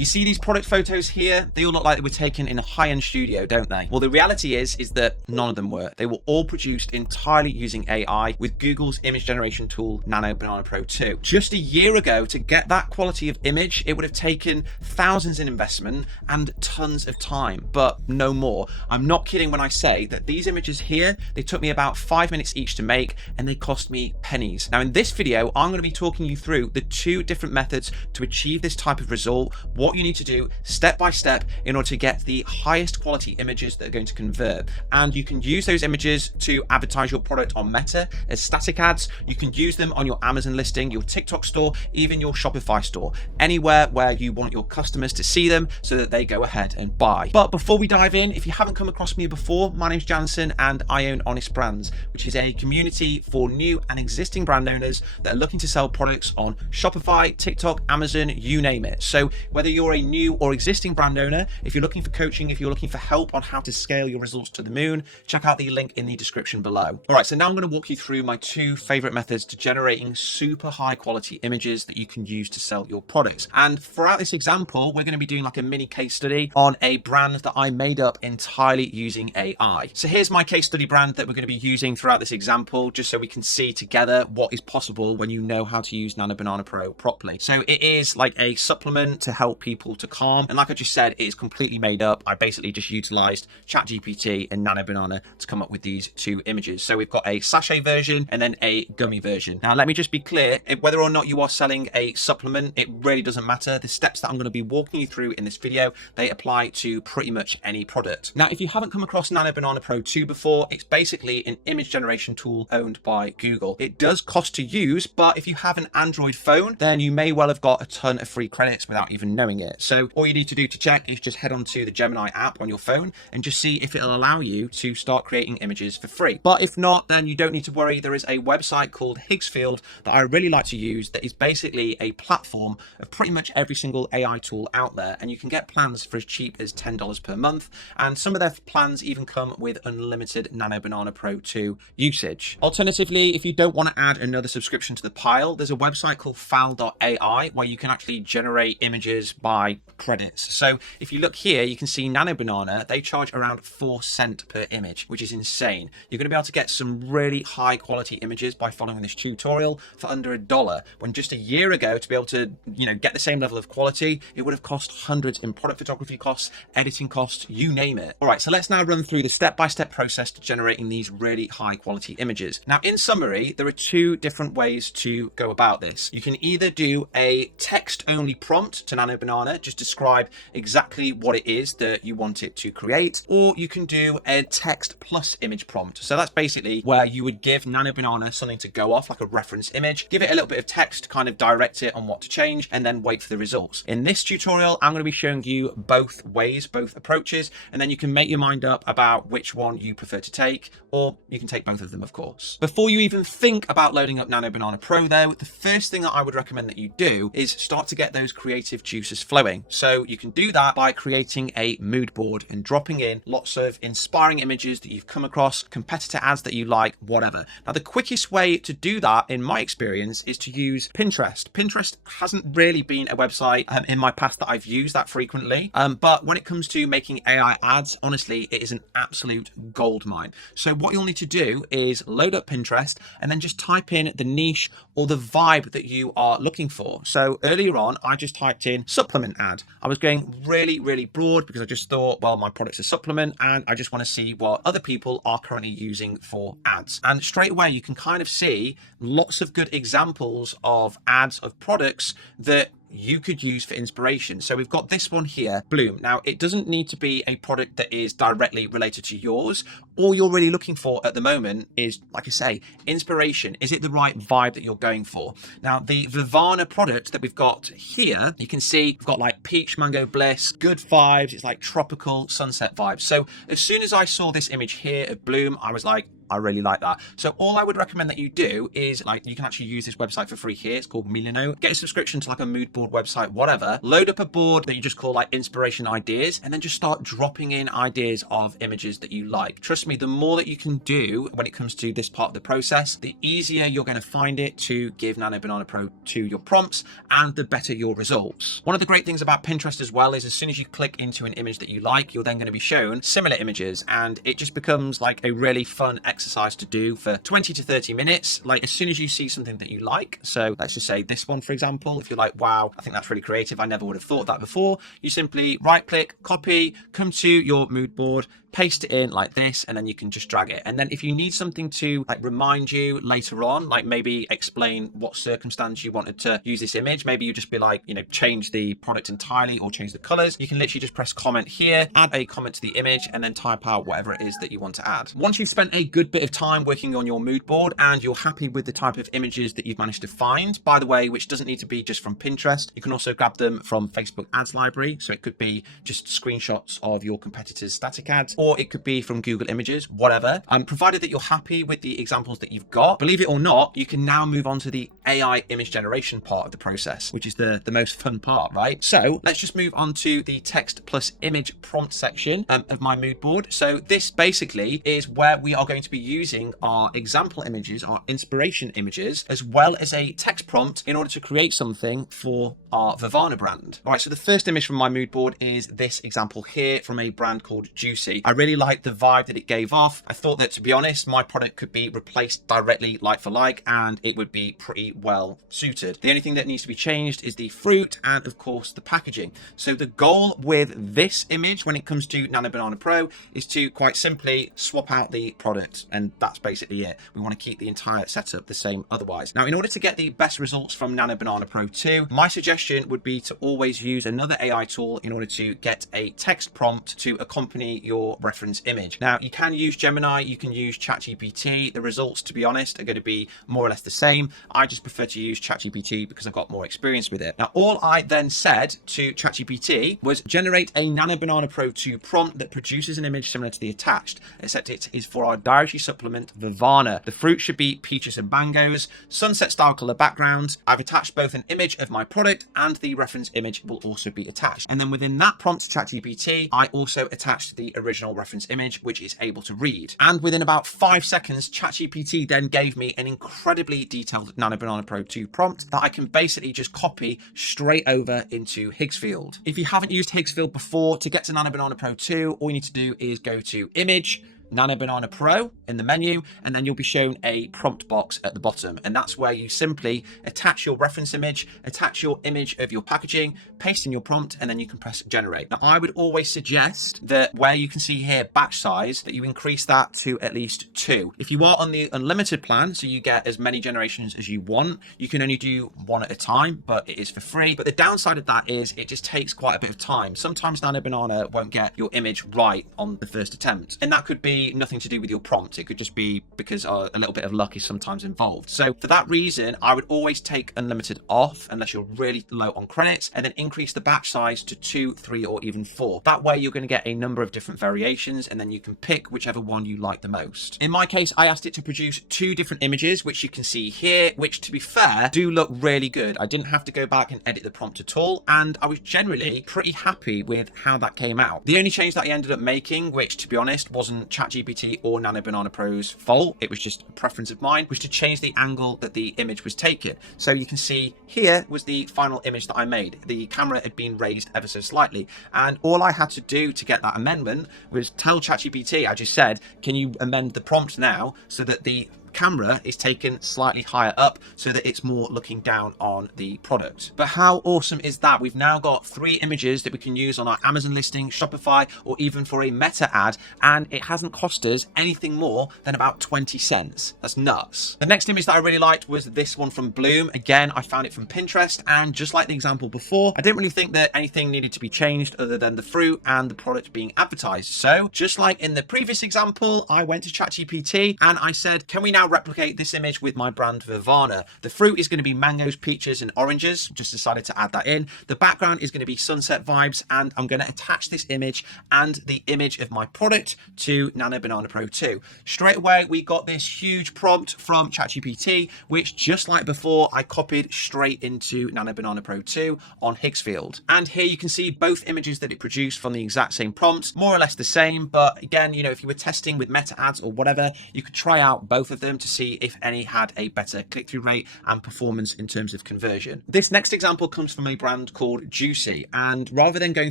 You see these product photos here? They all look like they were taken in a high-end studio, don't they? Well, the reality is that none of them were. They were all produced entirely using AI with Google's image generation tool, Nano Banana Pro 2. Just a year ago, to get that quality of image, it would have taken thousands in investment and tons of time, but no more. I'm not kidding when I say that these images here, they took me about 5 minutes each to make, and they cost me pennies. Now, in this video, I'm going to be talking you through the 2 different methods to achieve this type of result, what you need to do step by step in order to get the highest quality images that are going to convert. And you can use those images to advertise your product on Meta as static ads. You can use them on your Amazon listing, your TikTok store, even your Shopify store, anywhere where you want your customers to see them so that they go ahead and buy. But before we dive in, if you haven't come across me before, my name's Janson and I own Honest Brands, which is a community for new and existing brand owners that are looking to sell products on Shopify, TikTok, Amazon, you name it. So whether you're a new or existing brand owner, if you're looking for coaching, if you're looking for help on how to scale your results to the moon, check out the link in the description below. All right, so now I'm going to walk you through my 2 favorite methods to generating super high quality images that you can use to sell your products. And throughout this example, we're going to be doing like a mini case study on a brand that I made up entirely using AI. So here's my case study brand that we're going to be using throughout this example, just so we can see together what is possible when you know how to use Nano Banana Pro properly. So it is like a supplement to help people to calm. And like I just said, it is completely made up. I basically just utilized ChatGPT and Nano Banana to come up with these 2 images. So we've got a sachet version and then a gummy version. Now, let me just be clear, whether or not you are selling a supplement, it really doesn't matter. The steps that I'm going to be walking you through in this video, they apply to pretty much any product. Now, if you haven't come across Nano Banana Pro 2 before, it's basically an image generation tool owned by Google. It does cost to use, but if you have an Android phone, then you may well have got a ton of free credits without even knowing it. So all you need to do to check is just head on to the Gemini app on your phone and just see if it'll allow you to start creating images for free. But if not, then you don't need to worry. There is a website called Higgsfield that I really like to use that is basically a platform of pretty much every single AI tool out there, and you can get plans for as cheap as $10 per month, and some of their plans even come with unlimited Nano Banana Pro 2 usage. Alternatively, if you don't want to add another subscription to the pile, there's a website called fal.ai where you can actually generate images by credits. So if you look here, you can see Nano Banana, they charge around 4 cents per image, which is insane. You're going to be able to get some really high quality images by following this tutorial for under $1, when just a year ago, to be able to, get the same level of quality, it would have cost hundreds in product photography costs, editing costs, you name it. All right, so let's now run through the step-by-step process to generating these really high quality images. Now, in summary, there are 2 different ways to go about this. You can either do a text-only prompt to Nano Banana, just describe exactly what it is that you want it to create, or you can do a text plus image prompt. So that's basically where you would give Nano Banana something to go off, like a reference image, give it a little bit of text to kind of direct it on what to change, and then wait for the results. In this tutorial, I'm going to be showing you both ways, both approaches, and then you can make your mind up about which one you prefer to take, or you can take both of them, of course. Before you even think about loading up Nano Banana Pro though, the first thing that I would recommend that you do is start to get those creative juices flowing. So you can do that by creating a mood board and dropping in lots of inspiring images that you've come across, competitor ads that you like, whatever. Now, the quickest way to do that, in my experience, is to use Pinterest. Pinterest hasn't really been a website in my past that I've used that frequently, but when it comes to making AI ads, honestly, it is an absolute gold mine. So what you'll need to do is load up Pinterest and then just type in the niche or the vibe that you are looking for. So earlier on, I just typed in supplement ad. I was going really broad because I just thought, well, my product's a supplement and I just want to see what other people are currently using for ads. And straight away, you can kind of see lots of good examples of ads of products that you could use for inspiration. So we've got this one here, Bloom. Now, it doesn't need to be a product that is directly related to yours. All you're really looking for at the moment is, like I say, inspiration. Is it the right vibe that you're going for? Now, the Vivana product that we've got here, you can see we've got like peach, mango bliss, good vibes. It's like tropical sunset vibes. So as soon as I saw this image here of Bloom, I was like, I really like that. So all I would recommend that you do is, like, you can actually use this website for free here. It's called Milano. Get a subscription to like a mood board website, whatever. Load up a board that you just call like inspiration ideas, and then just start dropping in ideas of images that you like. Trust me, the more that you can do when it comes to this part of the process, the easier you're going to find it to give Nano Banana Pro to your prompts, and the better your results. One of the great things about Pinterest as well is as soon as you click into an image that you like, you're then going to be shown similar images, and it just becomes like a really fun exercise to do for 20 to 30 minutes. Like, as soon as you see something that you like, so let's just say this one, for example, if you're like, wow, I think that's really creative, I never would have thought that before, you simply right click, copy, come to your mood board, paste it in like this, and then you can just drag it. And then if you need something to like remind you later on, like maybe explain what circumstance you wanted to use this image, maybe you just be like, you know, change the product entirely or change the colors, you can literally just press comment here, add a comment to the image, and then type out whatever it is that you want to add. Once you've spent a good bit of time working on your mood board and you're happy with the type of images that you've managed to find, by the way, which doesn't need to be just from Pinterest, you can also grab them from Facebook ads library. So it could be just screenshots of your competitors' static ads, or it could be from Google Images, whatever. Provided that you're happy with the examples that you've got, believe it or not, you can now move on to the AI image generation part of the process, which is the most fun part, right? So let's just move on to the text plus image prompt section of my mood board. So this basically is where we are going to be using our example images, our inspiration images, as well as a text prompt in order to create something for our Vivana brand. All right, so the first image from my mood board is this example here from a brand called Juicy. I really like the vibe that it gave off. I thought that, to be honest, my product could be replaced directly like for like, and it would be pretty well suited. The only thing that needs to be changed is the fruit and of course the packaging. So the goal with this image when it comes to Nano Banana Pro is to quite simply swap out the product, and that's basically it. We want to keep the entire setup the same otherwise. Now, in order to get the best results from Nano Banana Pro 2, my suggestion would be to always use another AI tool in order to get a text prompt to accompany your reference image. Now, you can use Gemini, you can use ChatGPT. The results, to be honest, are going to be more or less the same. I just prefer to use ChatGPT because I've got more experience with it. Now, all I then said to ChatGPT was generate a Nano Banana Pro 2 prompt that produces an image similar to the attached, except it is for our dietary supplement Vivana. The fruit should be peaches and mangoes, sunset style color background. I've attached both an image of my product and the reference image will also be attached. And then within that prompt to ChatGPT, I also attached the original reference image, which is able to read. And within about 5 seconds, ChatGPT then gave me an incredibly detailed Nano Banana Pro 2 prompt that I can basically just copy straight over into Higgsfield. If you haven't used Higgsfield before, to get to Nano Banana Pro 2, all you need to do is go to Image, Nano Banana Pro in the menu, and then you'll be shown a prompt box at the bottom, and that's where you simply attach your reference image, attach your image of your packaging, paste in your prompt, and then you can press generate. Now, I would always suggest that where you can see here batch size, that you increase that to at least 2. If you are on the unlimited plan, so you get as many generations as you want, you can only do 1 at a time, but it is for free. But the downside of that is it just takes quite a bit of time. Sometimes Nano Banana won't get your image right on the first attempt, and that could be nothing to do with your prompt. It could just be because a little bit of luck is sometimes involved. So for that reason, I would always take unlimited off unless you're really low on credits, and then increase the batch size to 2, 3, or even 4. That way you're going to get a number of different variations, and then you can pick whichever one you like the most. In my case, I asked it to produce 2 different images, which you can see here, which, to be fair, do look really good. I didn't have to go back and edit the prompt at all, and I was generally pretty happy with how that came out. The only change that I ended up making, which to be honest wasn't ChatGPT or Nano Banana Pro's fault, it was just a preference of mine, was to change the angle that the image was taken. So you can see here was the final image that I made. The camera had been raised ever so slightly, and all I had to do to get that amendment was tell ChatGPT, I just said, can you amend the prompt now so that the camera is taken slightly higher up so that it's more looking down on the product. But how awesome is that? We've now got 3 images that we can use on our Amazon listing, Shopify, or even for a Meta ad, and it hasn't cost us anything more than about 20 cents. That's nuts. The next image that I really liked was this one from Bloom. Again, I found it from Pinterest, and just like the example before, I didn't really think that anything needed to be changed other than the fruit and the product being advertised. So just like in the previous example, I went to ChatGPT and I said, can we now now replicate this image with my brand Vivana. The fruit is going to be mangoes, peaches, and oranges. Just decided to add that in. The background is going to be sunset vibes, and I'm going to attach this image and the image of my product to Nano Banana Pro 2. Straight away, we got this huge prompt from ChatGPT, which just like before, I copied straight into Nano Banana Pro 2 on Higgsfield. And here you can see both images that it produced from the exact same prompts, more or less the same. But again, you know, if you were testing with meta ads or whatever, you could try out both of them to see if any had a better click-through rate and performance in terms of conversion. This next example comes from a brand called Juicy. And rather than going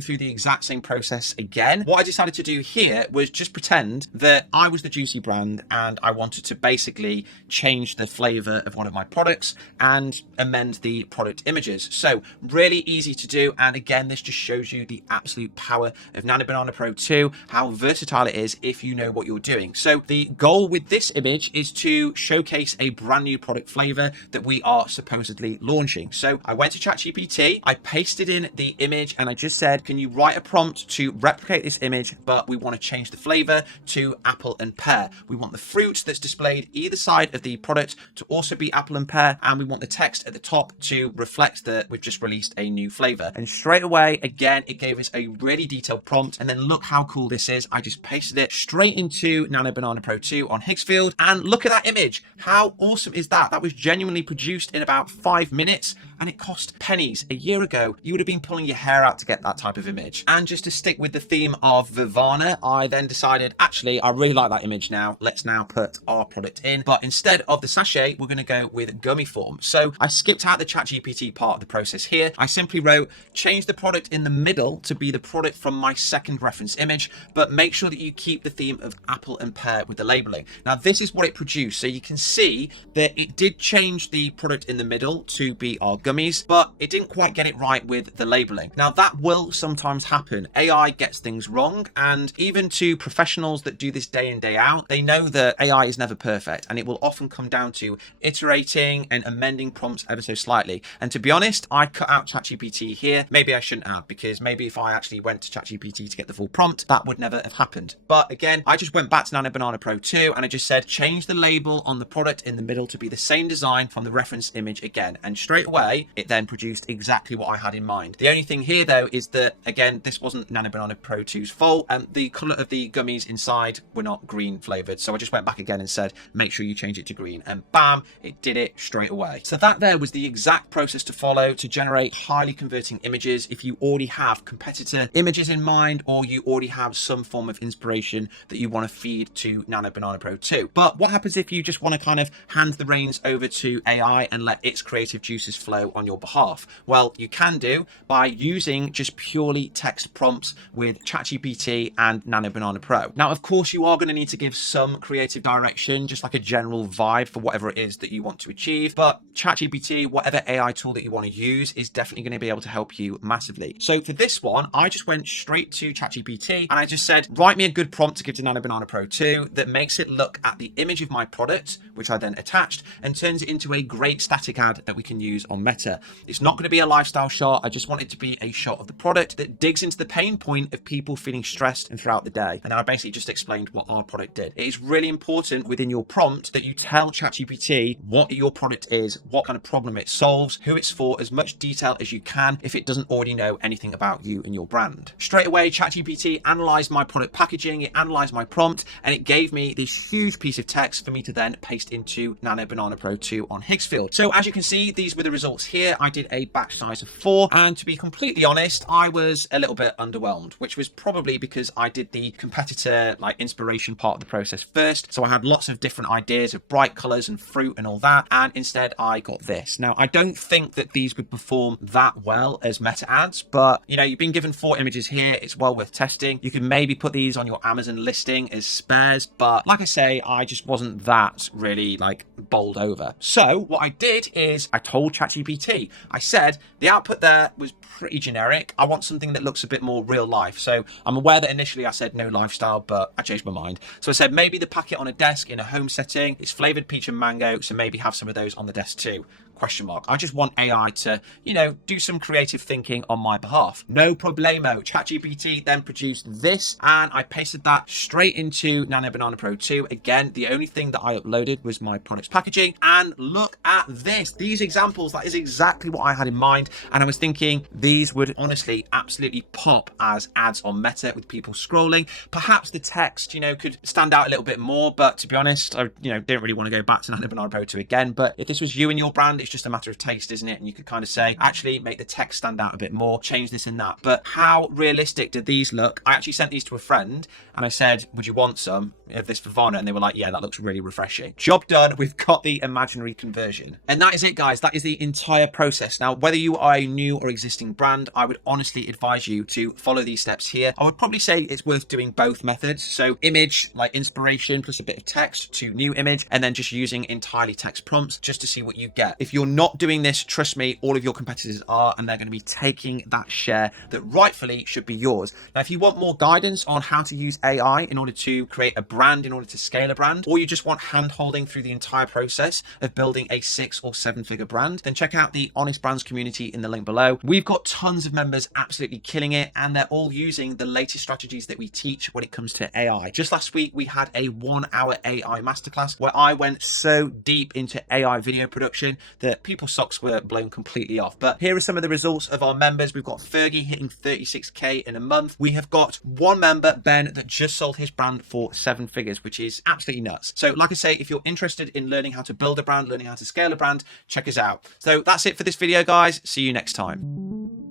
through the exact same process again, what I decided to do here was just pretend that I was the Juicy brand and I wanted to basically change the flavor of one of my products and amend the product images. So really easy to do. And again, this just shows you the absolute power of Nano Banana Pro 2, how versatile it is if you know what you're doing. So the goal with this image is to showcase a brand new product flavor that we are supposedly launching. So I went to ChatGPT, I pasted in the image, and I just said, can you write a prompt to replicate this image, but we want to change the flavor to apple and pear. We want the fruit that's displayed either side of the product to also be apple and pear, and we want the text at the top to reflect that we've just released a new flavor. And straight away, again, it gave us a really detailed prompt. And then look how cool this is. I just pasted it straight into Nano Banana Pro 2 on Higgsfield, and look at that image. How awesome is that? That was genuinely produced in about 5 minutes, and it cost pennies. A year ago, you would have been pulling your hair out to get that type of image. And just to stick with the theme of Vivana, I then decided, actually, I really like that image now. Let's now put our product in. But instead of the sachet, we're going to go with gummy form. So I skipped out the ChatGPT part of the process here. I simply wrote, change the product in the middle to be the product from my second reference image, but make sure that you keep the theme of apple and pear with the labeling. Now, this is what it produced. So you can see that it did change the product in the middle to be our gummies, but it didn't quite get it right with the labeling. Now, that will sometimes happen. AI gets things wrong, and even to professionals that do this day in, day out, they know that AI is never perfect, and it will often come down to iterating and amending prompts ever so slightly. And to be honest, I cut out ChatGPT here. Maybe I shouldn't have, because maybe if I actually went to ChatGPT to get the full prompt, that would never have happened. But again, I just went back to Nano Banana Pro 2 and I just said, change the label on the product in the middle to be the same design from the reference image again. And straight away, it then produced exactly what I had in mind. The only thing here though is that, again, this wasn't Nano Banana Pro 2's fault, and the color of the gummies inside were not green flavored. So I just went back again and said, make sure you change it to green, and bam, it did it straight away. So that there was the exact process to follow to generate highly converting images if you already have competitor images in mind, or you already have some form of inspiration that you want to feed to Nano Banana Pro 2. But what happens if you just want to kind of hand the reins over to AI and let its creative juices flow on your behalf? Well, you can do by using just purely text prompts with ChatGPT and Nano Banana Pro. Now, of course, you are going to need to give some creative direction, just like a general vibe for whatever it is that you want to achieve. But ChatGPT, whatever AI tool that you want to use, is definitely going to be able to help you massively. So for this one, I just went straight to ChatGPT and I just said, write me a good prompt to give to Nano Banana Pro 2 that makes it look at the image of my product, which I then attached, and turns it into a great static ad that we can use on Meta. It's not going to be a lifestyle shot. I just want it to be a shot of the product that digs into the pain point of people feeling stressed and throughout the day. And I basically just explained what our product did. It is really important within your prompt that you tell ChatGPT what your product is, what kind of problem it solves, who it's for, as much detail as you can if it doesn't already know anything about you and your brand. Straight away, ChatGPT analyzed my product packaging, it analyzed my prompt, and it gave me this huge piece of text for me to then paste into Nano Banana Pro 2 on Higgsfield. So as you can see, these were the results here. I did a batch size of 4, and to be completely honest, I was a little bit underwhelmed, which was probably because I did the competitor like inspiration part of the process first. So I had lots of different ideas of bright colors and fruit and all that, and instead I got this. Now, I don't think that these would perform that well as meta ads, but you know, you've been given 4 images here. It's well worth testing. You can maybe put these on your Amazon listing as spares, but like I say, I just wasn't that really like bowled over. So what I did is I told ChatGPT, I said the output there was pretty generic. I want something that looks a bit more real life. So I'm aware that initially I said no lifestyle, but I changed my mind. So I said maybe the packet on a desk in a home setting. It's flavored peach and mango, so maybe have some of those on the desk too. question mark. I just want AI to, you know, do some creative thinking on my behalf. No problemo. ChatGPT then produced this, and I pasted that straight into Nano Banana Pro 2. Again, the only thing that I uploaded was my product's packaging, and look at this. These examples, that is exactly what I had in mind, and I was thinking these would honestly absolutely pop as ads on Meta with people scrolling. Perhaps the text, you know, could stand out a little bit more, but to be honest, I, you know, didn't really want to go back to Nano Banana Pro 2 again. But if this was you and your brand, it's just a matter of taste, isn't it? And you could kind of say, actually make the text stand out a bit more, change this and that. But how realistic did these look? I actually sent these to a friend and I said, would you want some of this for Vana? And they were like, yeah, that looks really refreshing. Job done. We've got the imaginary conversion. And that is it, guys. That is the entire process. Now, whether you are a new or existing brand, I would honestly advise you to follow these steps here. I would probably say it's worth doing both methods. So image, like inspiration plus a bit of text to new image, and then just using entirely text prompts just to see what you get. If you're not doing this, trust me, all of your competitors are, and they're going to be taking that share that rightfully should be yours. Now, if you want more guidance on how to use AI in order to create a brand, in order to scale a brand, or you just want hand holding through the entire process of building a 6 or 7 figure brand, then check out the Honest Brands community in the link below. We've got tons of members absolutely killing it, and they're all using the latest strategies that we teach when it comes to AI. Just last week, we had a 1-hour AI masterclass where I went so deep into AI video production that people's socks were blown completely off. But here are some of the results of our members. We've got Fergie hitting 36K in a month. We have got one member, Ben, that just sold his brand for 7 figures, which is absolutely nuts. So like I say, if you're interested in learning how to build a brand, learning how to scale a brand, check us out. So that's it for this video, guys. See you next time.